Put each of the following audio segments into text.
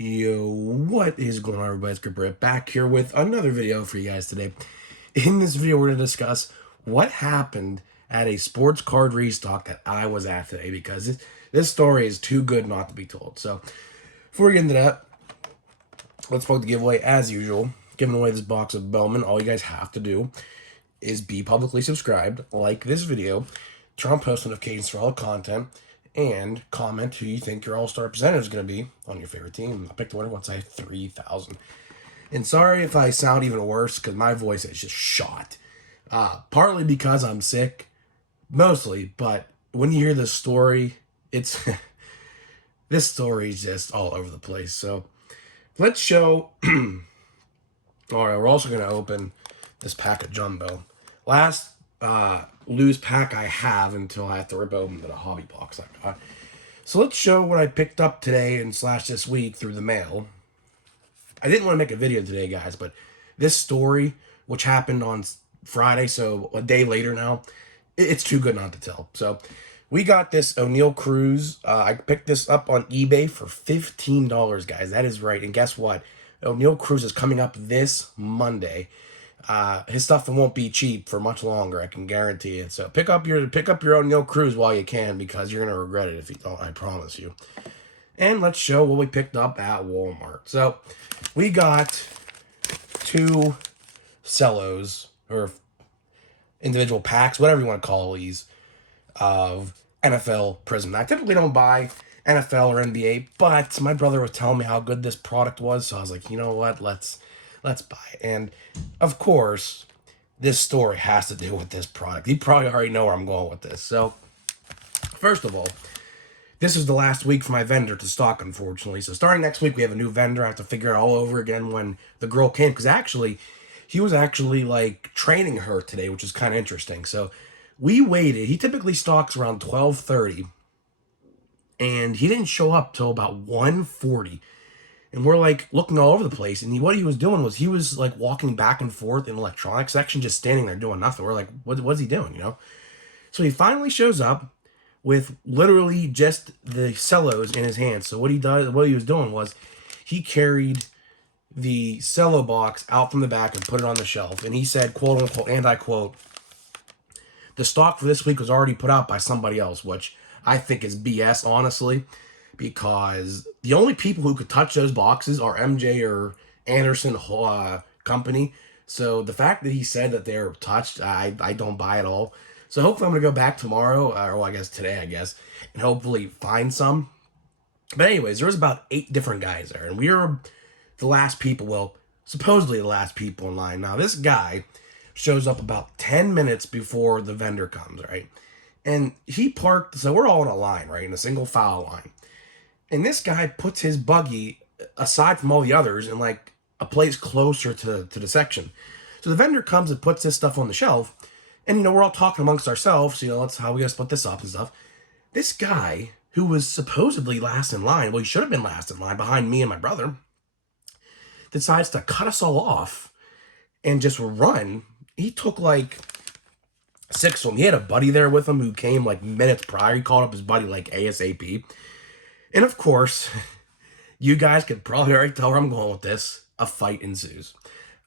Yo, what is going on, everybody? It's Brett back here with another video for you guys today. In this video, we're going to discuss what happened at a sports card restock that I was at today, because this story is too good not to be told. So, before we get into that, let's poke the giveaway as usual. Giving away this box of Bowman. All you guys have to do is be publicly subscribed, like this video, turn on post notifications for all the content, and comment who you think your all-star percentage is going to be on your favorite team. I picked the winner once I had 3,000. And sorry if I sound even worse, because my voice is just shot. Partly because I'm sick, mostly, but when you hear this story, it's this story is just all over the place. So let's show. All right, we're also going to open this pack of Jumbo. Last loose pack I have until I have to rip open the hobby box I got. So let's show what I picked up today and / this week through the mail. I didn't want to make a video today, guys, but this story, which happened on Friday, so a day later now, it's too good not to tell. So we got this O'Neal Cruz. I picked this up on eBay for $15, guys. That is right. And guess what? O'Neal Cruz is coming up this Monday. His stuff won't be cheap for much longer, I can guarantee it. So pick up your O'Neal Cruz while you can, because you're gonna regret it if you don't, I promise you. And let's show what we picked up at Walmart. So we got two cellos, or individual packs, whatever you want to call these, of NFL Prism. I typically don't buy NFL or NBA, but my brother was telling me how good this product was, so I was like, you know what, let's buy it. And of course, this story has to do with this product. You probably already know where I'm going with this. So first of all, this is the last week for my vendor to stock, unfortunately. So starting next week, we have a new vendor. I have to figure it all over again when the girl came, because actually, he was actually like training her today, which is kind of interesting. So we waited. He typically stocks around 12:30, and he didn't show up till about 1:40. And we're like looking all over the place. And what he was doing was he was like walking back and forth in the electronics section, just standing there doing nothing. We're like, what's he doing, you know? So he finally shows up with literally just the cellos in his hands. So what he was doing was he carried the cello box out from the back and put it on the shelf. And he said, quote unquote, and I quote, the stock for this week was already put out by somebody else, which I think is BS, honestly, because the only people who could touch those boxes are MJ or Anderson company. So the fact that he said that they're touched, I don't buy at all. So hopefully I'm going to go back tomorrow, or I guess today, and hopefully find some. But anyways, there was about 8 different guys there, and we were the last people, well, supposedly the last people in line. Now, this guy shows up about 10 minutes before the vendor comes, right? And he parked, so we're all in a line, right, in a single file line. And this guy puts his buggy aside from all the others in like a place closer to the section. So the vendor comes and puts this stuff on the shelf. And, you know, we're all talking amongst ourselves, you know, that's how we gotta split this up and stuff. This guy, who was supposedly last in line, well, he should have been last in line behind me and my brother, decides to cut us all off and just run. He took like 6 of them. He had a buddy there with him who came like minutes prior. He called up his buddy like ASAP. And of course, you guys could probably already tell where I'm going with this. A fight ensues.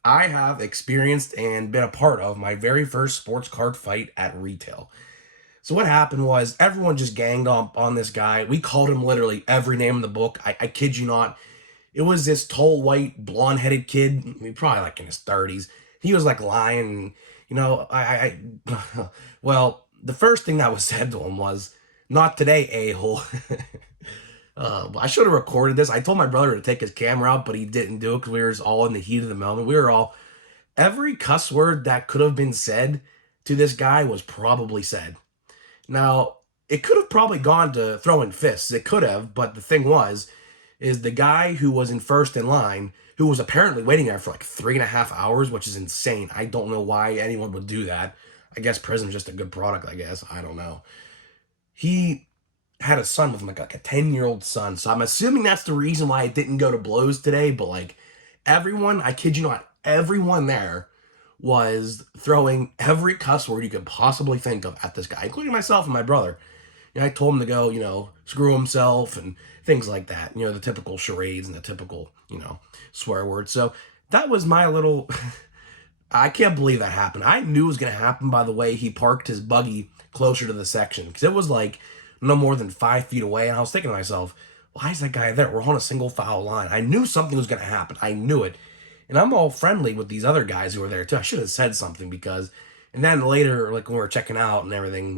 I have experienced and been a part of my very first sports card fight at retail. So what happened was everyone just ganged up on this guy. We called him literally every name in the book. I kid you not. It was this tall, white, blonde-headed kid, probably like in his 30s. He was like lying. You know, well, the first thing that was said to him was, "Not today, a-hole." I should have recorded this. I told my brother to take his camera out, but he didn't do it because we were all in the heat of the moment. We were all, every cuss word that could have been said to this guy was probably said. Now, it could have probably gone to throwing fists. It could have, but the thing is the guy who was in first in line, who was apparently waiting there for like 3.5 hours, which is insane. I don't know why anyone would do that. I guess Prism's just a good product, I guess. I don't know. He had a son with him, like a 10-year-old son. So I'm assuming that's the reason why it didn't go to blows today. But like everyone, I kid you not, everyone there was throwing every cuss word you could possibly think of at this guy, including myself and my brother. I told him to go, screw himself and things like that. The typical charades and the typical, swear words. So that was my little. I can't believe that happened. I knew it was going to happen by the way he parked his buggy closer to the section, because it was like no more than 5 feet away. And I was thinking to myself, why is that guy there? We're on a single file line. I knew something was going to happen. I knew it. And I'm all friendly with these other guys who were there too. I should have said something because, and then later, like when we were checking out and everything,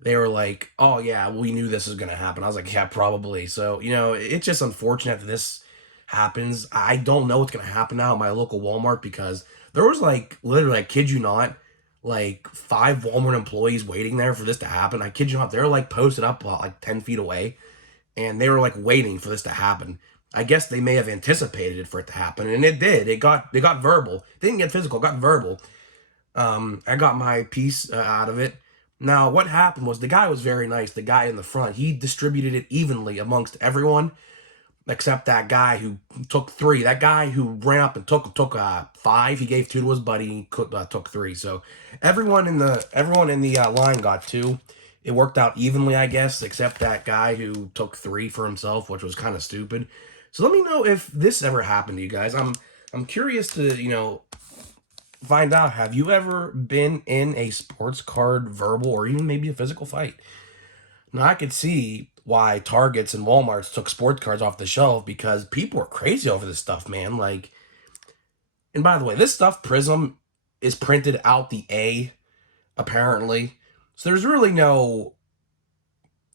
they were like, oh yeah, we knew this was going to happen. I was like, yeah, probably. So, it's just unfortunate that this happens. I don't know what's going to happen now at my local Walmart, because there was like, literally, I kid you not, like 5 Walmart employees waiting there for this to happen. I kid you not. They're like posted up like 10 feet away, and they were like waiting for this to happen. I guess they may have anticipated it for it to happen, and it did. It got verbal. It didn't get physical. It got verbal. I got my piece out of it. Now, what happened was the guy was very nice. The guy in the front, he distributed it evenly amongst everyone, except that guy who took 3. That guy who ran up and took 5. He gave 2 to his buddy. He took 3. So everyone in the line got 2. It worked out evenly, I guess, except that guy who took 3 for himself, which was kind of stupid. So let me know if this ever happened to you guys. I'm curious to find out. Have you ever been in a sports card verbal or even maybe a physical fight? Now, I could see why Targets and Walmarts took sports cards off the shelf, because people are crazy over this stuff, man. Like, and by the way, this stuff, Prism, is printed out the A, apparently. So there's really no,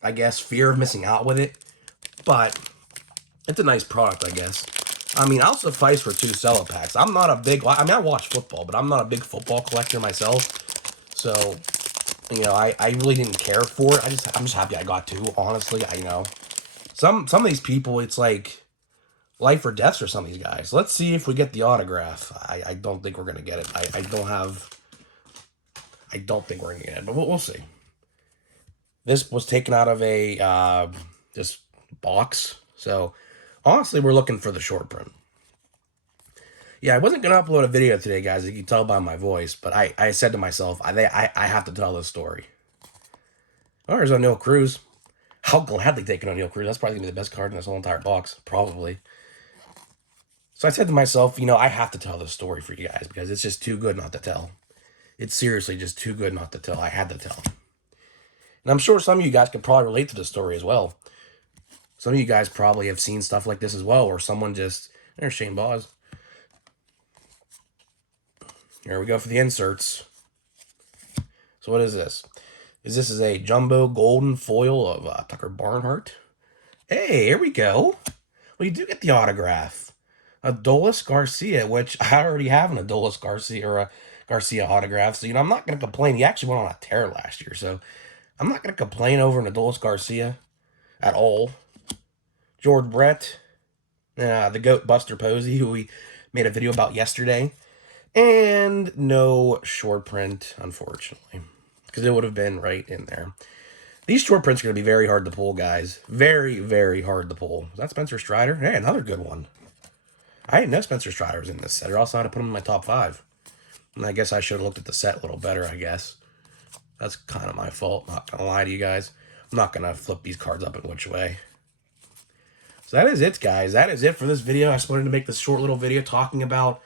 I guess, fear of missing out with it. But it's a nice product, I guess. I mean, I'll suffice for 2 cello packs. I'm not a big, I watch football, but I'm not a big football collector myself. So, I really didn't care for it. I'm just happy I got 2, honestly. Some of these people, it's like life or death for some of these guys. Let's see if we get the autograph. I don't think we're going to get it. I don't think we're going to get it, but we'll see. This was taken out of a, this box. So, honestly, we're looking for the short print. Yeah, I wasn't going to upload a video today, guys, as you can tell by my voice, but I said to myself, I have to tell this story. Oh, there's O'Neal Cruz. I'll gladly take an O'Neal Cruz. That's probably going to be the best card in this whole entire box, probably. So I said to myself, I have to tell this story for you guys, because it's just too good not to tell. It's seriously just too good not to tell. I had to tell. And I'm sure some of you guys can probably relate to the story as well. Some of you guys probably have seen stuff like this as well, or someone just, there's Shane Boz. Here we go for the inserts. So what is this? This is a jumbo golden foil of Tucker Barnhart. Hey, here we go. Well, you do get the autograph. Adolis Garcia, which I already have an Adolis Garcia or a Garcia autograph. So, I'm not going to complain. He actually went on a tear last year. So I'm not going to complain over an Adolis Garcia at all. George Brett, the GOAT Buster Posey, who we made a video about yesterday. And no short print, unfortunately, because it would have been right in there. These short prints are going to be very hard to pull, guys. Very, very hard to pull. Is that Spencer Strider? Hey, another good one. I didn't know Spencer Strider was in this set. I also had to put him in my top 5. And I guess I should have looked at the set a little better, I guess. That's kind of my fault, not going to lie to you guys. I'm not going to flip these cards up in which way. So that is it, guys. That is it for this video. I just wanted to make this short little video talking about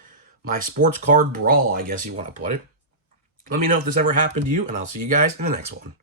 my sports card brawl, I guess you want to put it. Let me know if this ever happened to you, and I'll see you guys in the next one.